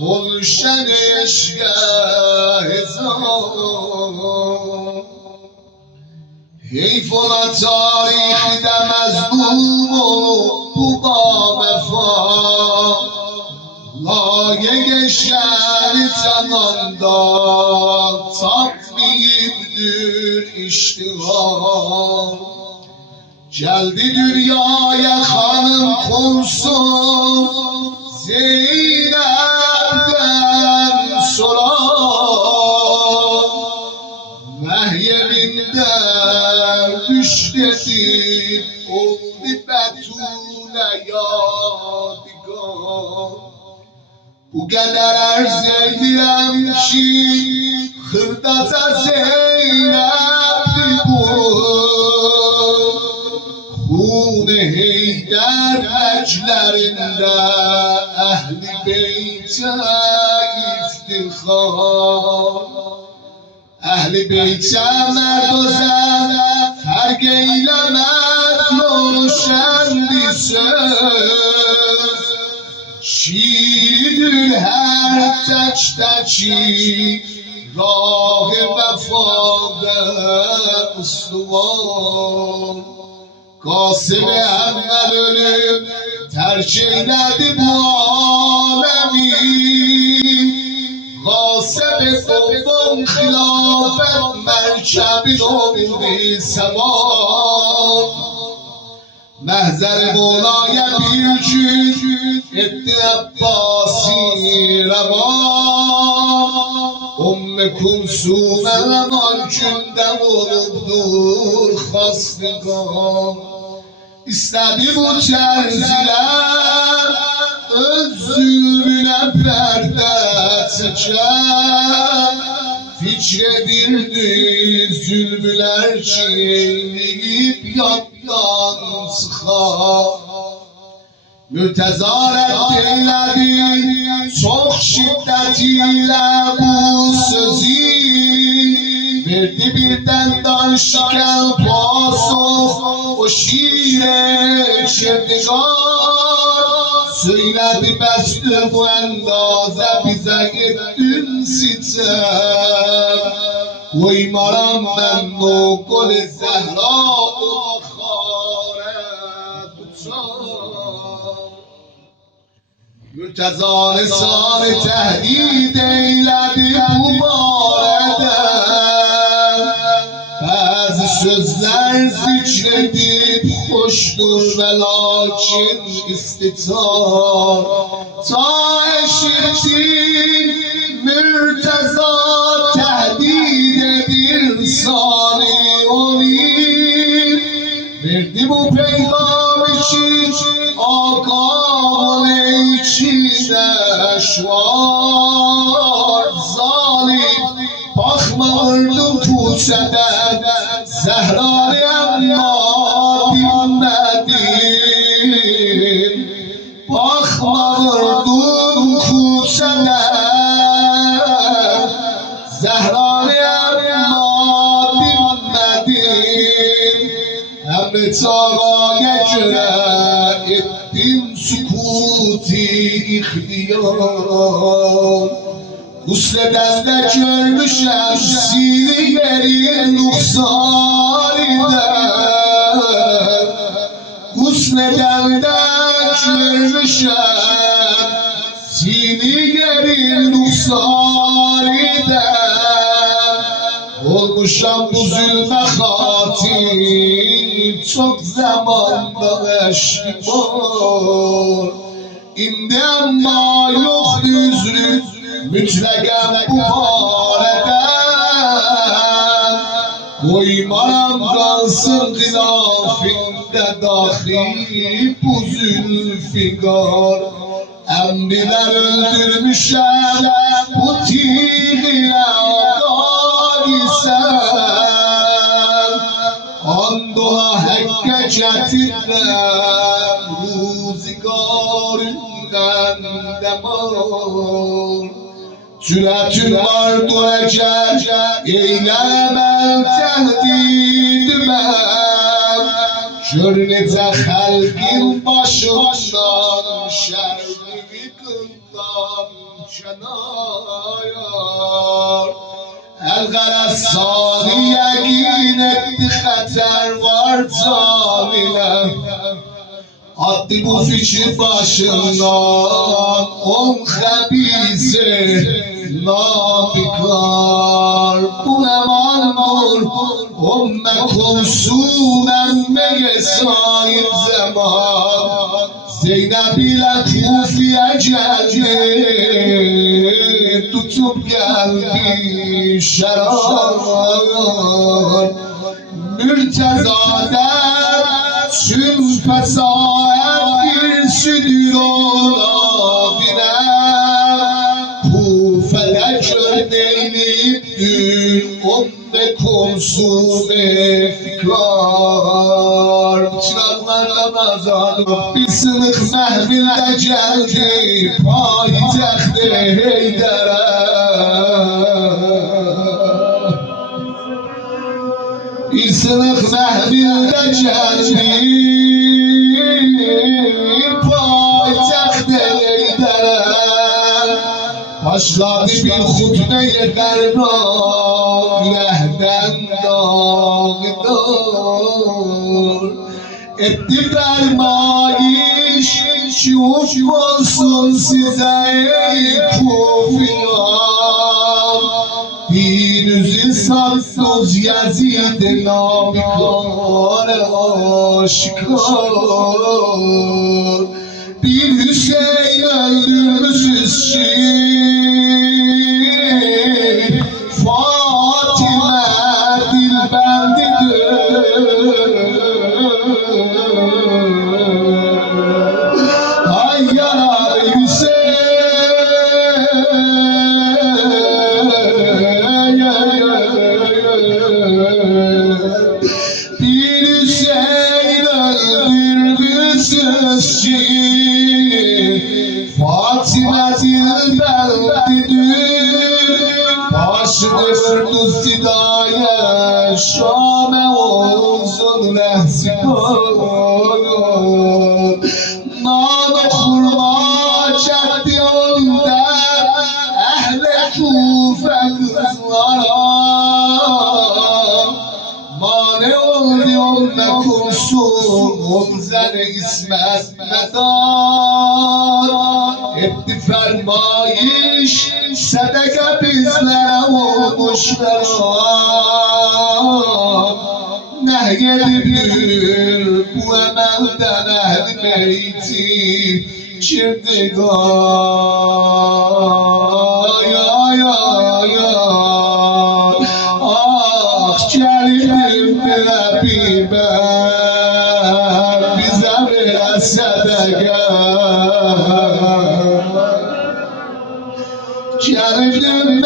گلشن عشق هزار حیف و تاریخ دم از بو با وفا لایه شهر تنان داد tatmiyimdir iştihar geldi dünyaya hanım konsun Zeynep'den sorar Meryem'inden düş dedi oldu Betül'e yadigar Bu kadar arz edirəm ki xırdaca Zeynep'dir bu Xun Heydər əclərində Əhl-i Beytə iftixar Əhl-i Beytə mərd o zən fərq eyləməz roşəndir söz شیردل هر تک تکی راه وفا استوار قاسم اول ölüp terk eyledi bu alemi قاسم دوم خلافت مرکبی oldu sema محضر مولای bir gün etti Abbasi reva Kulsum eleman gündem olubdur xastiqan İstedi bu terziler öz zülmüne perde çeker Fikredirdi zülmüler ki eyleyip yattan sıxar Mütezarət eylədi çox şiddət ilə bu sözü Verdi birdən danışkən pasok o şiir şirdigar Söylədi bəsdir bu əndazə bizə etdin sitem Qoymaram mən o qol zəhra o xarət uçar Mürtezan sar tehdid eyledi bu barede Bazı sözler zikredip hoşdur ve lakin istitar Ta eşittin Mürteza tehdid edir sani onir Verdi bu peygam için Aka Şuar zalim Baxmırdım puçədən Zəhrani amma bilmədim Baxmırdım puçədən Zəhrani amma bilmədim Əmri çağaya görə etdim sükuti ixtiyar Husledende görmüşem sini yerin nuksariden Husledende görmüşem sini yerin nuksariden Olmuşam bu zulme hatim çok zamanda eşkimar İndi amma yok düzlük mütləqəm bu barədən Qoymaram qansın xilafində daxil bu zülfiqar Əmrilər öldürmüşəm bu tiğ ilə qalisən And ola həqqə gətirəm ruziqarından dəmar Cürətün vardı əgər eyləməl təhdidiməm Gör necə xəlqin başından şərri qıldan kənayar El-Qərəz sani yəqin etdi xətər var canine Attı bu fikri başından on xəbisi nabikar Bu emandır ümme komşum emmeye sahip zaman Zeynep ile Kufiye geldi tutup geldi şerar Mürtezaden tüm fesayet bir südür ona biner Kufede körneylip dün ümme komşum fikrar Çınarlarla nazadım bir sınıf mehvinde geldi Payitaht-ı Heydere Bir sınıf mehvinde geldi Payitaht-ı Heydere Başladı bir hutbe-i berrak Lehden dağıdır Etti fermayiş Şuf olsun size ey Kufiyan Dinüzü sattınız Yazid-i nabikar aşikar Bir Hüseyin öldürmüşüz Fatime dilbendidir Ay yanar Hüseyin Bir Hüseyin öldürmüşüz Fatime dilbendidir Başını Firdevs'e Şam'e olsun lehsikon Name kurma caddi yolda Ehl-i Kufe kızlara Mane oldu yolda kursun Omzen-i İsmet medar Etti fermayiş Sedeke bizlere olmuş veran Nehyedilir bu emelden ehl-i beyti Çirdigar Ah geldim Habibe Bize bile sedeke Geldim